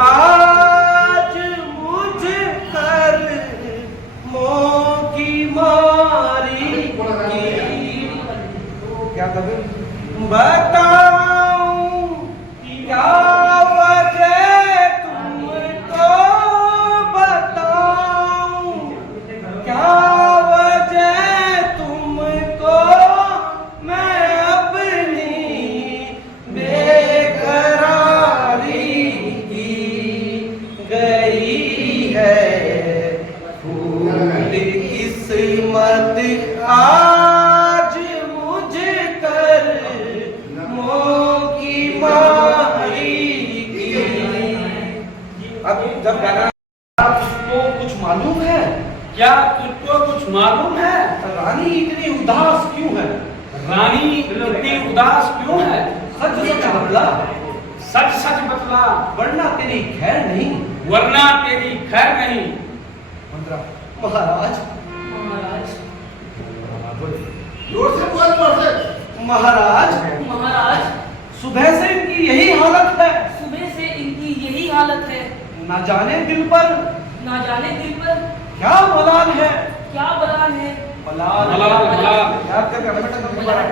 आज मुझ कर मोह की मारी की क्या कभी बताऊं क्या वजह तुमको बताऊं क्या वजह तुमको मैं अपनी बेकरारी की गई है फूल किस्मत आज मुझ कर मोह की मारी की। अब जब गाना आपको कुछ मालूम है? क्या तुझको कुछ मालूम है? रानी इतनी उदास क्यों है? रानी इतनी उदास क्यों है? सच सच बतला सच सच बतला, वरना तेरी खैर नहीं। वरना तेरी खैर नहीं। महाराज महाराज जोर से बोल, जोर से। महाराज महाराज सुबह से इनकी यही हालत है। सुबह से इनकी यही हालत है। ना जाने दिल पर ना जाने दिल पर क्या मलाल है। क्या बलान है। मलाल मलाल। याद कर बेटा,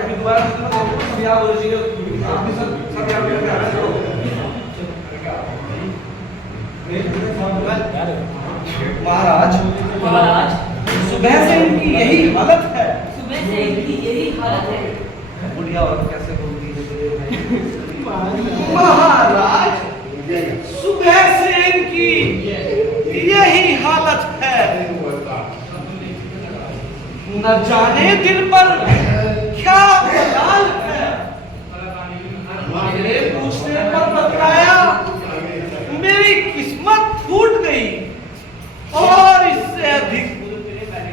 दोबारा सब याद हो चाहिए। आप भी सब याद करके महाराज महाराज सुबह से इनकी यही हालत है। सुबह से इनकी यही हालत है। बुढ़िया और कैसे बोलती है महाराज सुबह से इनकी यही हालत है। न जाने दिल पर क्या मलाल है। मेरे पूछने पर बतलाया मेरी किस्मत फूट गई और इससे अधिक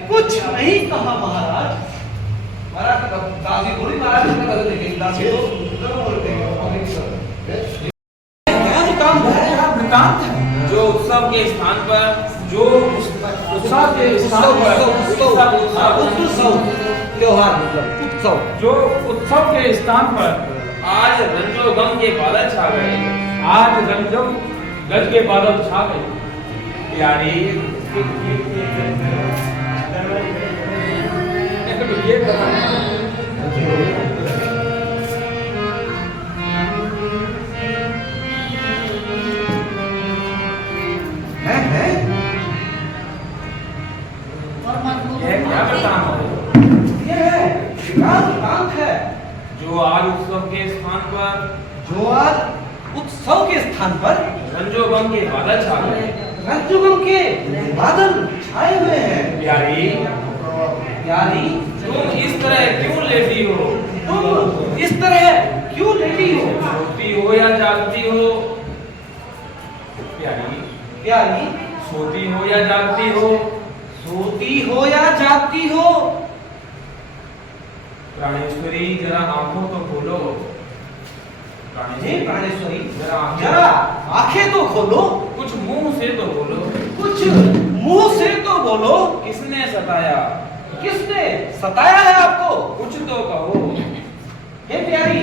कुछ नहीं कहा। महाराज महाराज दासी थोड़ी महाराज का बदल देंगे। दासी तो बोलते हैं क्या वृतांत है? जो उत्सव के स्थान पर, जो उत्सव के स्थान पर, त्योहार मतलब उत्सव, जो उत्सव के स्थान पर आज रंजो गम के बादल छा गए। आज रंजो गज के बादल छा गए। यानी ये है और मत ये क्या बताना? ये है वृतांत है। जो आज उत्सव के स्थान पर, जो आज उत्सव के स्थान पर रंजो गम के बादल छा गए। रंजुगम के बादल छाए हुए हैं। प्यारी, यारी तुम इस तरह क्यों लेटी हो? तुम इस तरह क्यों लेटी हो? सोती हो या जागती हो? प्यारी, प्यारी सोती हो या जागती हो? सोती हो या जागती हो? प्राणेश्वरी जरा आंखों तो खोलो। हे प्राणेश्वरी जरा जरा आंखें तो खोलो। कुछ मुंह से तो बोलो। कुछ मुंह से तो बोलो। किसने सताया? किसने सताया है आपको? कुछ तो कहो। हे प्यारी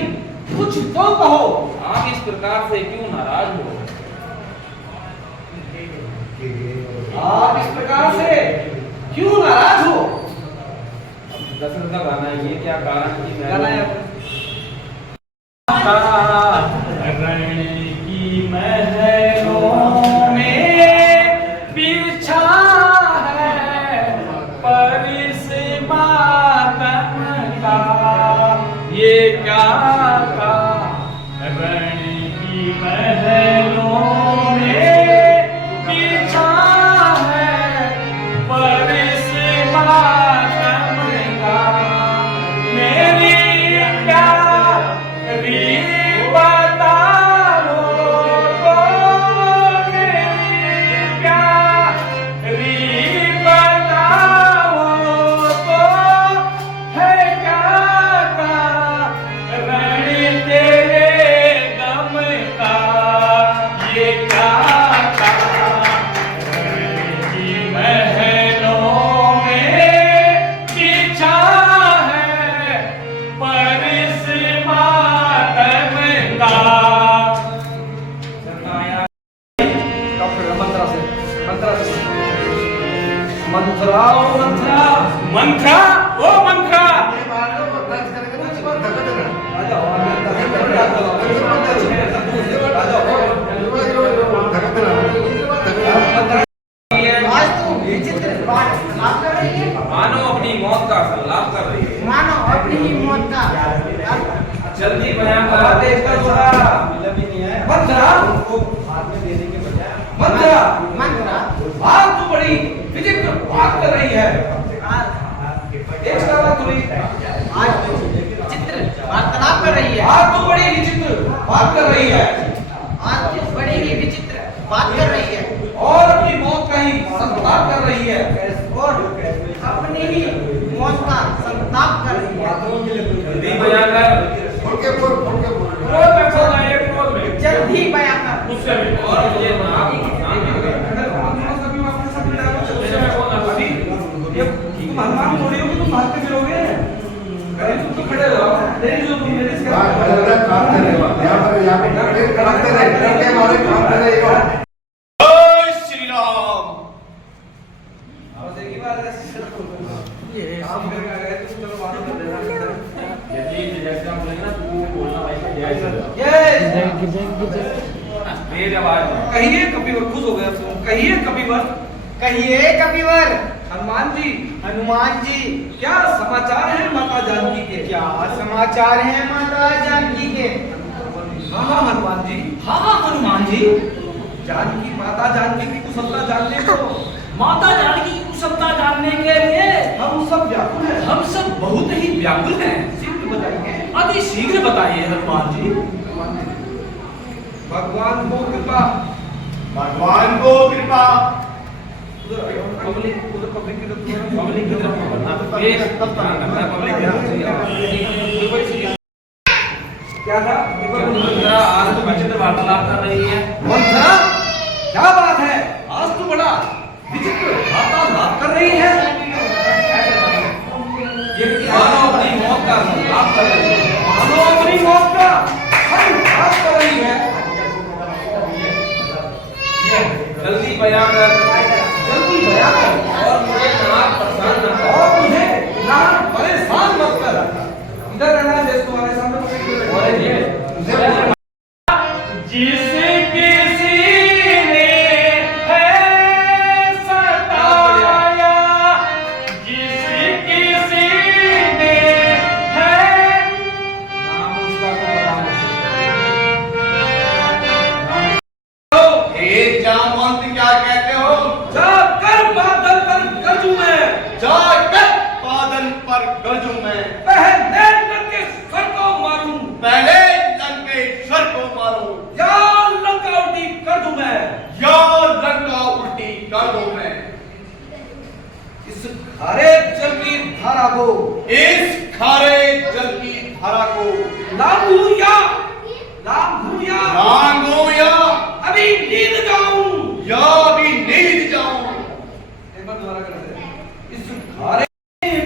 कुछ तो कहो। आप इस प्रकार से क्यों नाराज हो? आप इस प्रकार से क्यों नाराज हो? दशरथ का गाना है, ये क्या कारण की गाना है रण की महलों में बिछा है परिस मातम का। ये क्या का रण की महलों में बिछा है परिस मातम का। मेरी प्यारी थोड़ा मतलब ही नहीं है मंत्रा उनको हाथ में देने के बजाय मंत्रा बात तो बड़ी विचित्र बात कर रही है। एक साला थोड़ी आज चित्र वार्तालाप कर रही है। बात तो बड़ी विचित्र बात कर रही है आज बड़ी ही विचित्र बात कर रही है और अपनी मौत का ही संताप कर रही है। और अपनी ही मौत का संताप कर रही है। जल्दी बयान कर बोल मैं बोल रहा एक बोल में जल्द ही बयान कर। मुझसे भी और ये ना तुम हनुमान थोड़ी हो कि तुम भागते फिरोगे। अरे तुम तो खड़े रहो, नहीं जो तुम मेरे से जय श्री राम। बस एक ही बार है। काम करके आ गए तो चलो बात कर लेना। यदि जैसे हम बोलेंगे ना तू बोलना भाई का जय श्री राम तेज आवाज में कहिए कपिवर, खुश हो गया तुम। कहिए कपिवर, कहिए कपिवर हनुमान जी हनुमान जी क्या समाचार है माता जानकी के? क्या समाचार है माता जानकी के? हाँ हाँ हनुमान जी, हाँ हाँ हनुमान जी, जानकी माता जानकी की कुशलता जानने को माता जानकी की कुशलता जानने के लिए हम सब व्याकुल हैं। हम सब बहुत ही व्याकुल हैं। शीघ्र बताइए। अति शीघ्र बताइए हनुमान जी। भगवान को कृपा। भगवान को कृपा। पब्लिक की तरफ पब्लिक की तरफ ये पब्लिक की तरफ क्या था? मंत्रा आज तो विचित्र वार्तालाप कर रही है मंत्रा क्या बात है? आज तो बड़ा विचित्र वार्तालाप कर रही है। ये मानो अपनी मौत का संताप कर रही है मानो अपनी मौत का संताप कर रही है। जल्दी बयान कर जल्दी बयान कर और मुझे नाक परेशान न कर और मुझे ना परेशान मत कर। इधर रहना है देश तुम्हारे सामने जिसे किसी ने है सताया, जिसे किसी ने है नाम उसका तो हे जामवंत क्या कहते हो? जाकर बादल पर गरजू मैं, जाकर बादल पर गरजूं मैं, पहले लंके सर को मारूं, पहले लंकेश्वर को मारूं, या लंका उल्टी कर दूं मैं। या लंका उल्टी कर दूं मैं। इस खारे जल की धारा को इस खारे जल की धारा को लांघूं या लांघूं या अभी नींद जाऊं। या भी नींद जाऊं। एक बार दोबारा करते हैं। इस खारे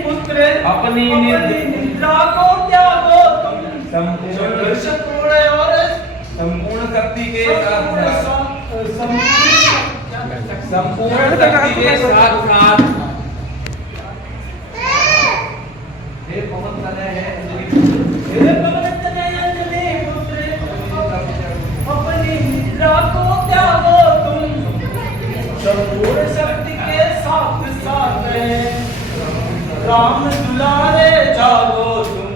पुत्र अपनी निद्रा को त्यागो तुम संपूर्ण संपूर्ण शक्ति के साथ संपूर्ण संपूर्ण शक्ति के साथ साथ हे पवन तनय है हे पवन तनय अंजलि पुत्र अपनी निद्रा को त्यागो तुम संपूर्ण शक्ति के साथ साथ राम दुलारे जागो तुम।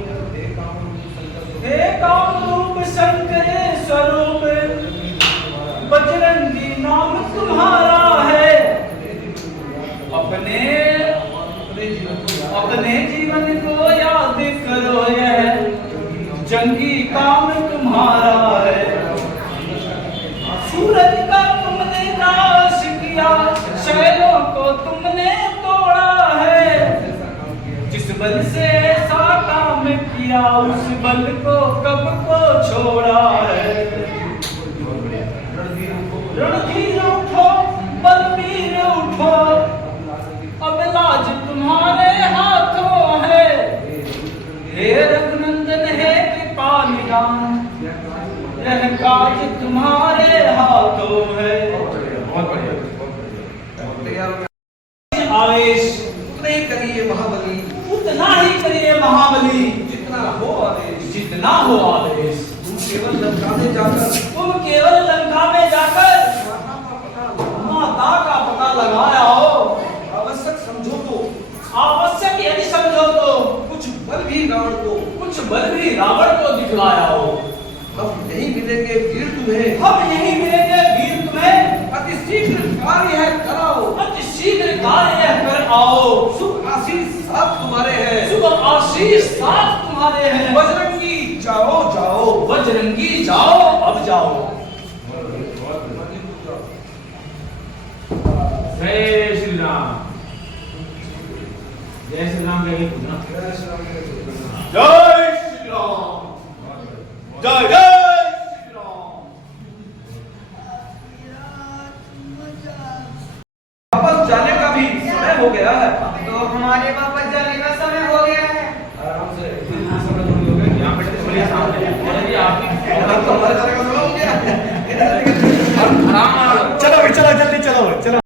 हे कामरूप शंकर स्वरूप बजरंगी नाम तुम्हारा है। अपने जीवन को याद करो, यह जंगी काम तुम्हारा है। सूरज का तुमने नाश किया, शैलों को तुमने तोड़ा है। जिस बल से ऐसा काम किया, उस बल को कब को छोड़ा है। रणधीर उठो, बलवीर उठो, अब लाज तुम्हारे हाथों है। हे रघुनंदन हे कृपा निदान, यह काज तुम्हारे हाथों है। बहुत बढ़िया आवेश उतने ही करिए महाबली, उतना ही करिए महाबली, जितना हो आदेश। जितना हो आदेश। तुम केवल लंका में जाकर माता का पता लगाया हो। आवश्यक समझो तो, आवश्यक यदि समझो तो कुछ बल भी रावण को कुछ बल भी रावण को दिखलाया हो। अब यही मिलेंगे वीर तुम्हें, अब यही मिलेंगे वीर तुम्हें, अति शीघ्र कार्य है कराओ, अति शीघ्र कार्य कर आओ, सुख आशीष साथ तुम्हारे हैं, शुभ आशीष साथ तुम्हारे हैं। बजरंगी जाओ जाओ, बजरंगी जाओ, अब जाओ। जय श्री राम। जय श्री राम कहिए पूजना। जय श्री राम, जय जय श्री राम। वापस जाने का भी समय हो गया है। तो हमारे वापस जाने का समय हो गया है। आराम से समय थोड़ी हो गई, यहाँ बैठे बोलिए सामने और ये आप ही अब तो हमारे जाने का समय हो गया। आराम। चलो भाई, चलो जल्दी चलो, चलो।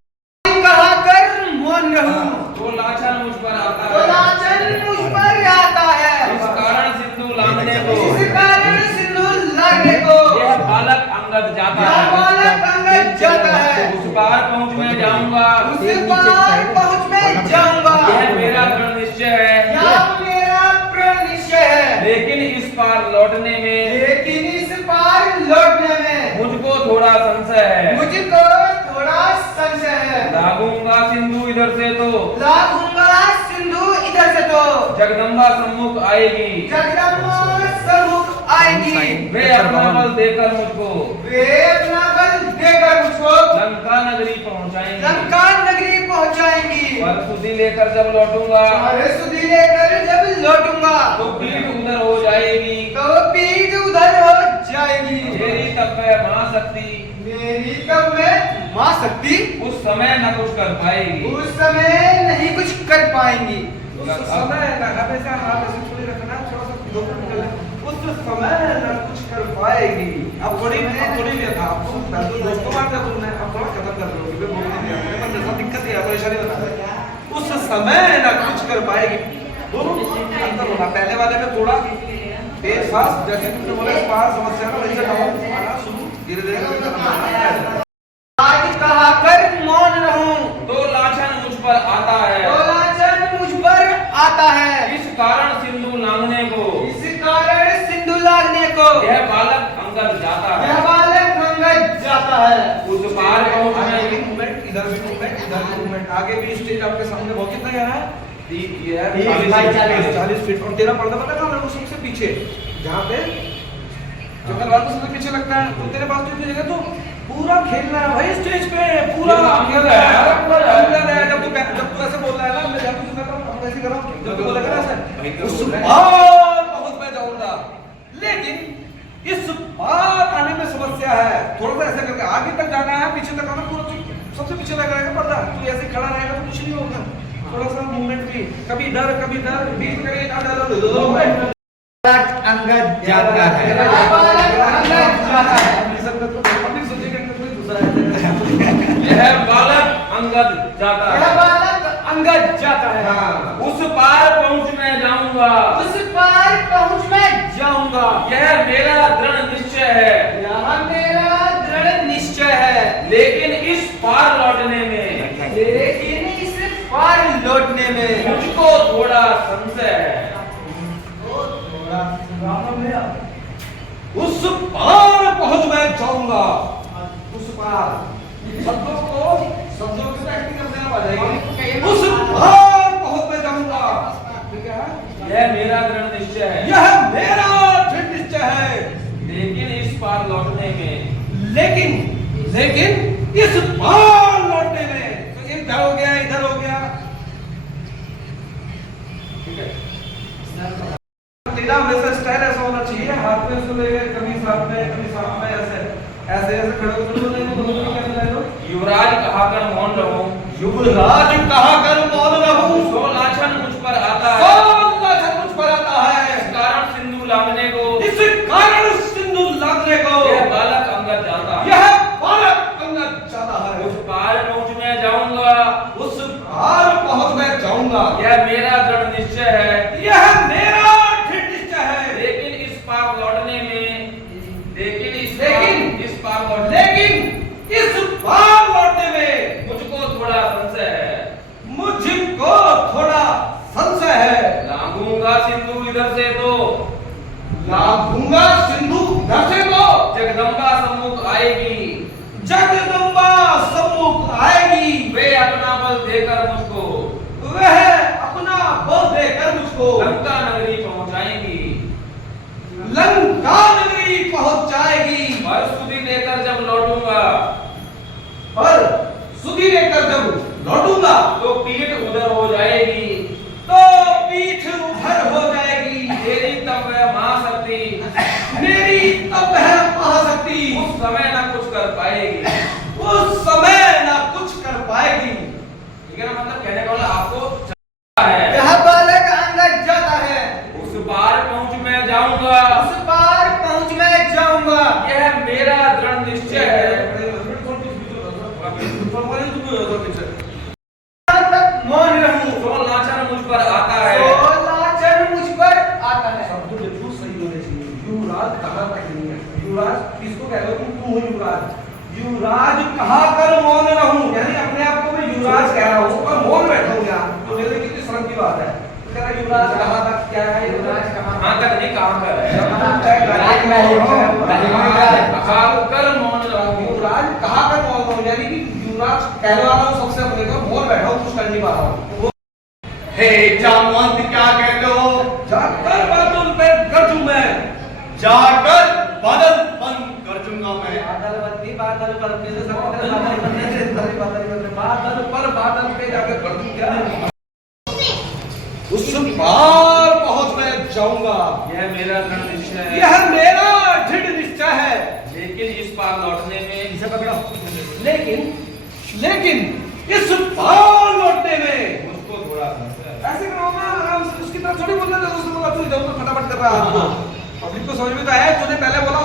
कहा कर मौन रहूं, तो लाछन मुझ पर आता तो है, लाछन मुझ पर आता है। इस कारण सिंधु लांघने को इस कारण सिंधु लागने को यह बालक अंगद जाता यह है। बालक अंगद जाता है। उस पार पहुंच मैं जाऊंगा, उस पार पहुंच मैं जाऊंगा। यह मेरा दृढ़ निश्चय है। यह मेरा प्रण निश्चय है। लेकिन इस पार लौटने में लेकिन इस पार लौटने में मुझको थोड़ा संशय है। मुझको थोड़ा संशय है। लागूंगा सिंधु इधर से तो लागूंगा सिंधु इधर से तो जगदम्बा सम्मुख आएगी, जगदम्बा सम्मुख आएगी। वे अपना बल देकर मुझको वे अपना बल देकर मुझको लंका नगरी पहुंचाएंगी। लंका नगरी पहुंचाएंगी। पर सुधि लेकर जब लौटूंगा और सुधि लेकर जब लौटूंगा तो पीठ उधर हो जाएगी, तो पीठ उधर हो जाएगी। मेरी तब मैं महाशक्ति मेरी तब मैं मां शक्ति उस समय न कुछ कर पाएगी। उस समय नहीं कुछ कर पाएंगी। उस समय ना हमेशा हाथ ऐसे छोड़े रखना, थोड़ा सा धूप निकलना। उस समय ना कुछ कर पाएगी। अब थोड़ी भी था, आपको दोस्तों बात कर तुमने, अब थोड़ा खत्म कर दो, क्योंकि बोलने दिया मैंने, पर जैसा दिक्कत है परेशानी बता रहे। उस समय ना कुछ कर पाएगी। दोनों अंतर होना, पहले वाले में थोड़ा तेज फास्ट, जैसे तुमने बोला इस बार समस्या का वैसे हमारा शुरू धीरे धीरे करके करना। आज कहा कर मौन रहूं, तो लाछन मुझ पर आता है, तो लाछन मुझ पर आता है। इस कारण सिंधु लांघने को इस कारण सिंधु लागने को यह बालक अंगद जाता है। यह बालक अंगद जाता है। उस पार पहुंच आगे भी में मूवमेंट, इधर भी मूवमेंट, इधर भी मूवमेंट, आगे भी स्टेज आपके सामने बहुत कितना गया है? ये है 40 फीट, और तेरा पर्दा पता कहाँ है? सबसे पीछे, जहाँ पे जंगलवाल को सबसे पीछे लगता है। तो तेरे पास तो इतनी जगह, तो पूरा खेलना है भाई स्टेज पे, पूरा खेलना है, पूरा खेलना है। जब तू ऐसे बोल रहा है ना, मैं जब तू कर रहा हूँ, हम ऐसे कर रहा हूँ, जब तू बोलेगा ना ऐसे, उस पार पहुंच मैं जाऊंगा। लेकिन इस पार आने में समस्या है। थोड़ा सा ऐसे करके आगे तक जाना है, पीछे तक आना, पूरा सबसे पीछे लग रहेगा पर्दा। तू ऐसे खड़ा रहेगा तो कुछ नहीं होगा। थोड़ा सा मूवमेंट भी, कभी इधर कभी इधर, बीच में कभी इधर अंगद जाता है। बालक अंगद जाता है। पब्लिक सोचेगा कि कोई दूसरा है। यह बालक अंगद जाता यह है। बालक अंगद जाता है। हाँ। उस पार पहुंच मैं जाऊंगा, उस पार पहुंच मैं जाऊंगा। यह मेरा दृढ़ निश्चय है। यह मेरा दृढ़ निश्चय है। लेकिन इस पार लौटने में लेकिन इस पार लौटने में मुझको थोड़ा संशय है। उस पार पहुंच मैं जाऊंगा। उस पार शब्दों की तो एक्टिंग करने आ जाएगी। उस पार पहुंच मैं जाऊंगा। ठीक है? यह मेरा दृढ़ निश्चय है। यह मेरा दृढ़ निश्चय है। लेकिन इस पार लौटने में लेकिन इस पार लौटने में, तो इधर हो गया, इधर हो गया। ठीक है? तेरा हमेशा स्टाइल ऐसा होना चाहिए, हाथ में इसको लेके कभी साथ में ऐसे ऐसे खड़े होकर तो नहीं। युवराज कहाकर मौन रहूं, युवराज कहा कर मौन रहूं, सो लाछन मुझ पर आता है। सब लाछन मुझ पर आता है। इस कारण सिंधु लांघने को इस कारण सिंधु लागने को यह बालक अंगद जाता है। यह बालक अंगद जाता है। उस पार पहुंच मैं जाऊंगा, उस पार पहुंच मैं जाऊंगा। यह मेरा दृढ़ निश्चय है। यह मेरा दृढ़ निश्चय है। लेकिन इस पार लौटने में इस पार लौटने में मुझको थोड़ा संशय है। मुझको थोड़ा संशय है। लांघूंगा सिंधु इधर से तो लागूंगा सिंधु नरसिंह को जगदम्बा सम्मुख आएगी, जगदम्बा सम्मुख आएगी, वे अपना बल देकर मुझको वह अपना बल देकर मुझको लंका नगरी पहुंचाएंगी। लंका नगरी पहुंच जाएगी। पर सुधि लेकर जब लौटूंगा पर सुधि लेकर जब लौटूंगा तो पीठ उधर हो जाएगी, तो पीठ उधर हो जाएगी। तेरी तब वह महाशक्ति मेरी तब है महाशक्ति उस समय न कुछ कर पाएगी। उस समय ना कुछ कर पाएगी। ठीक है ना, मतलब कहने का मतलब आपको चलना है, यह बालक अंदर जाता है, उस पार पहुंच मैं जाऊंगा, उस पार पहुंच मैं जाऊंगा। यह मेरा दृढ़ निश्चय है। तक मौन रहूं, जो लांछन मुझ पर आता है, तो लांछन मुझ पर आता है। शब्द बिल्कुल सही होने चाहिए। युवराज कहाँ तक नहीं है। युवराज किसको कह रहे हो तुम हो युवराज। युवराज कहाँ कर मौन रहूं, यानी अपने आप को मैं युवराज कह रहा हूँ पर मौन बैठा हूँ यहाँ, तो मेरे लिए कितनी शर्म की बात है। तो कह रहा है युवराज कहाँ तक, क्या है युवराज कहाँ कहाँ तक नहीं कहाँ कर है, राज में कर मौन रहूं। युवराज कहाँ कर मौन रहूं, यानी कि युवराज कहलवा रहा हूँ सबसे अपने को, मौन बैठा हूँ, कुछ कर नहीं पा रहा हूँ। हे जामवंत क्या कहते हो? जाकर बादल पे गरजूं मैं, जाकर बादल बंद कर दूंगा मैं। बादल बत्ती बादल पर मेरे सामने बादल बनने से बादल पर बादल पे जाकर कर दूं क्या? उस पार पहुंच मैं जाऊंगा। यह मेरा दृढ़ निश्चय है, यह मेरा दृढ़ निश्चय है। लेकिन इस पार लौटने में इसे पकड़ो। लेकिन इस पार लौटने में मुझको थोड़ा समस्या है। ऐसे करो ना, आराम से उसकी तरफ थोड़ी बोलना था, उसने बोला तू इधर उधर फटाफट कर रहा है। पब्लिक को समझ में तो आया, तूने पहले बोला